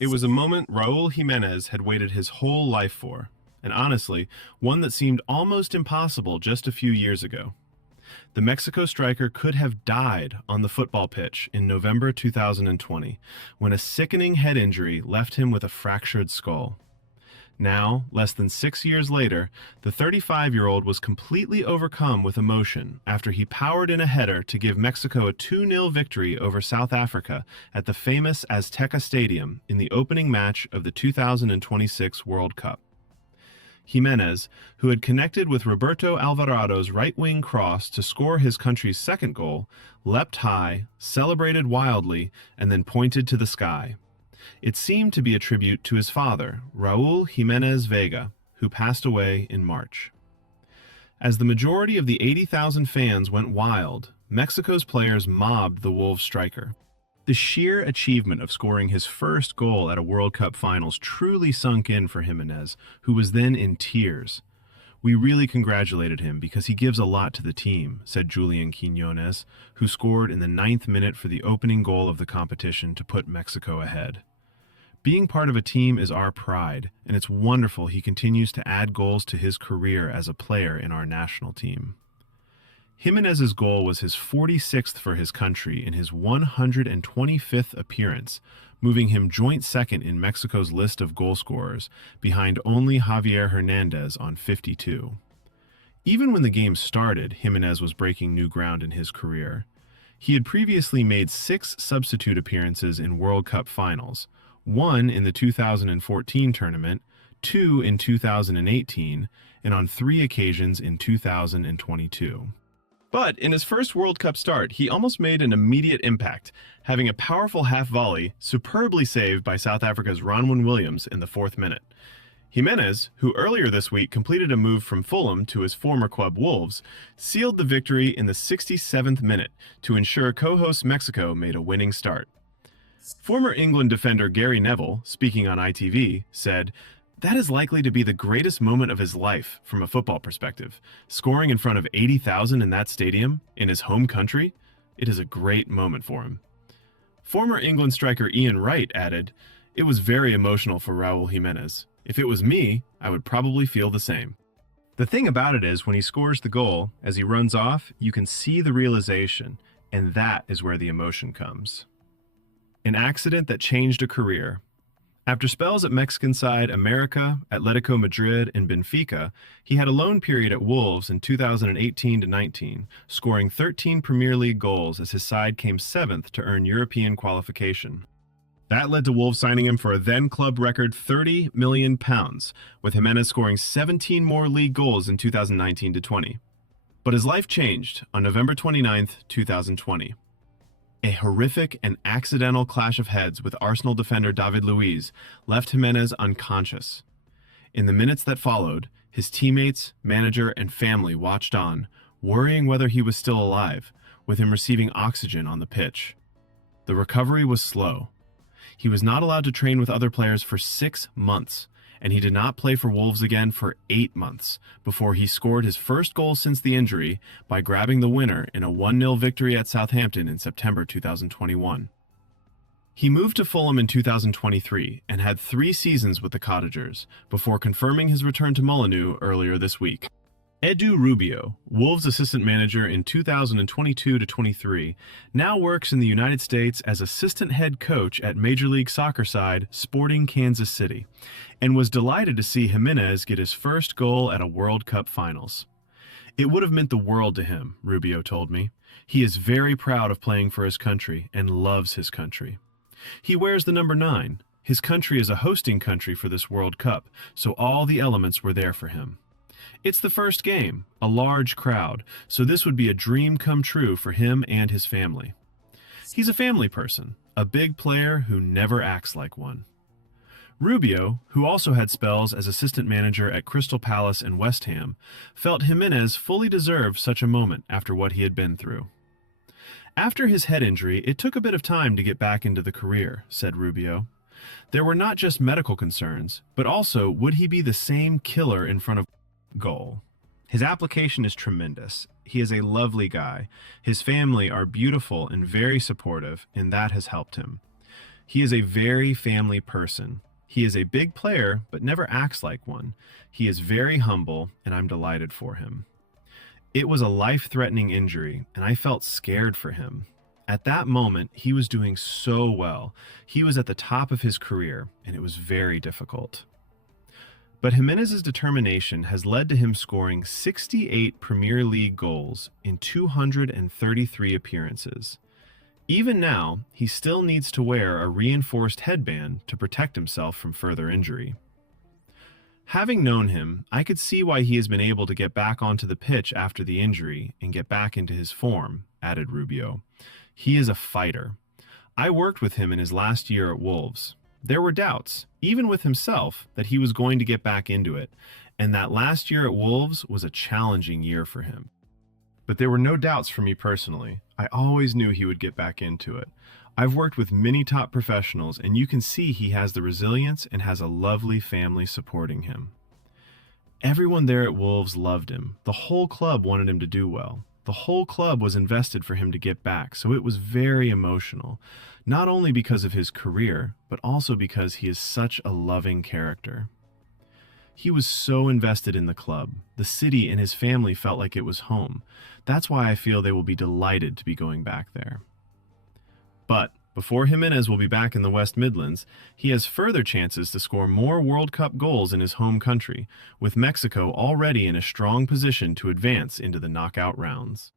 It was a moment Raul Jimenez had waited his whole life for, and honestly, one that seemed almost impossible just a few years ago. The Mexico striker could have died on the football pitch in November 2020 when a sickening head injury left him with a fractured skull. Now, less than 6 years later, the 35-year-old was completely overcome with emotion after he powered in a header to give Mexico a 2-0 victory over South Africa at the famous Azteca Stadium in the opening match of the 2026 World Cup. Jimenez, who had connected with Roberto Alvarado's right-wing cross to score his country's second goal, leapt high, celebrated wildly, and then pointed to the sky. It seemed to be a tribute to his father, Raul Jimenez Vega, who passed away in March. As the majority of the 80,000 fans went wild, Mexico's players mobbed the Wolves striker. The sheer achievement of scoring his first goal at a World Cup finals truly sunk in for Jimenez, who was then in tears. "We really congratulated him because he gives a lot to the team," said Julian Quiñones, who scored in the 9th minute for the opening goal of the competition to put Mexico ahead. "Being part of a team is our pride, and it's wonderful he continues to add goals to his career as a player in our national team." Jimenez's goal was his 46th for his country in his 125th appearance, moving him joint second in Mexico's list of goal scorers, behind only Javier Hernandez on 52. Even when the game started, Jimenez was breaking new ground in his career. He had previously made 6 substitute appearances in World Cup finals, 1 in the 2014 tournament, 2 in 2018, and on 3 occasions in 2022. But in his first World Cup start, he almost made an immediate impact, having a powerful half volley superbly saved by South Africa's Ronwen Williams in the 4th minute. Jimenez, who earlier this week completed a move from Fulham to his former club Wolves, sealed the victory in the 67th minute to ensure co-host Mexico made a winning start. Former England defender Gary Neville, speaking on ITV, said, "That is likely to be the greatest moment of his life from a football perspective. Scoring in front of 80,000 in that stadium, in his home country, it is a great moment for him." Former England striker Ian Wright added, "It was very emotional for Raul Jimenez. If it was me, I would probably feel the same." The thing about it is, when he scores the goal, as he runs off, you can see the realization, and that is where the emotion comes. An accident that changed a career. After spells at Mexican side America, Atletico Madrid, and Benfica, he had a loan period at Wolves in 2018-19, scoring 13 Premier League goals as his side came 7th to earn European qualification. That led to Wolves signing him for a then club record £30 million, with Jimenez scoring 17 more league goals in 2019-20. But his life changed on November 29th, 2020. A horrific and accidental clash of heads with Arsenal defender David Luiz left Jimenez unconscious. In the minutes that followed, his teammates, manager, and family watched on, worrying whether he was still alive, with him receiving oxygen on the pitch. The recovery was slow. He was not allowed to train with other players for 6 months, and he did not play for Wolves again for 8 months before he scored his first goal since the injury by grabbing the winner in a 1-0 victory at Southampton in September 2021. He moved to Fulham in 2023 and had 3 seasons with the Cottagers before confirming his return to Molineux earlier this week. Edu Rubio, Wolves assistant manager in 2022-23, now works in the United States as assistant head coach at Major League Soccer side Sporting Kansas City, and was delighted to see Jimenez get his first goal at a World Cup finals. "It would have meant the world to him," Rubio told me. "He is very proud of playing for his country and loves his country. He wears the number 9. His country is a hosting country for this World Cup, so all the elements were there for him. It's the first game, a large crowd, so this would be a dream come true for him and his family. He's a family person, a big player who never acts like one." Rubio, who also had spells as assistant manager at Crystal Palace and West Ham, felt Jimenez fully deserved such a moment after what he had been through. "After his head injury, it took a bit of time to get back into the career," said Rubio. "There were not just medical concerns, but also would he be the same killer in front of goal. His application is tremendous. He is a lovely guy. His family are beautiful and very supportive, and that has helped him. He is a very family person. He is a big player, but never acts like one. He is very humble, and I'm delighted for him. It was a life-threatening injury, and I felt scared for him. At that moment, he was doing so well. He was at the top of his career, and it was very difficult. But Jimenez's determination has led to him scoring 68 Premier League goals in 233 appearances. Even now, he still needs to wear a reinforced headband to protect himself from further injury. Having known him, I could see why he has been able to get back onto the pitch after the injury and get back into his form, added Rubio. He is a fighter. I worked with him in his last year at Wolves. There were doubts, even with himself, that he was going to get back into it, and that last year at Wolves was a challenging year for him. But there were no doubts for me personally. I always knew he would get back into it. I've worked with many top professionals, and you can see he has the resilience and has a lovely family supporting him. Everyone there at Wolves loved him. The whole club wanted him to do well. The whole club was invested for him to get back, so it was very emotional, not only because of his career, but also because he is such a loving character. He was so invested in the club. The city and his family felt like it was home. That's why I feel they will be delighted to be going back there. But before Jimenez will be back in the West Midlands, he has further chances to score more World Cup goals in his home country, with Mexico already in a strong position to advance into the knockout rounds.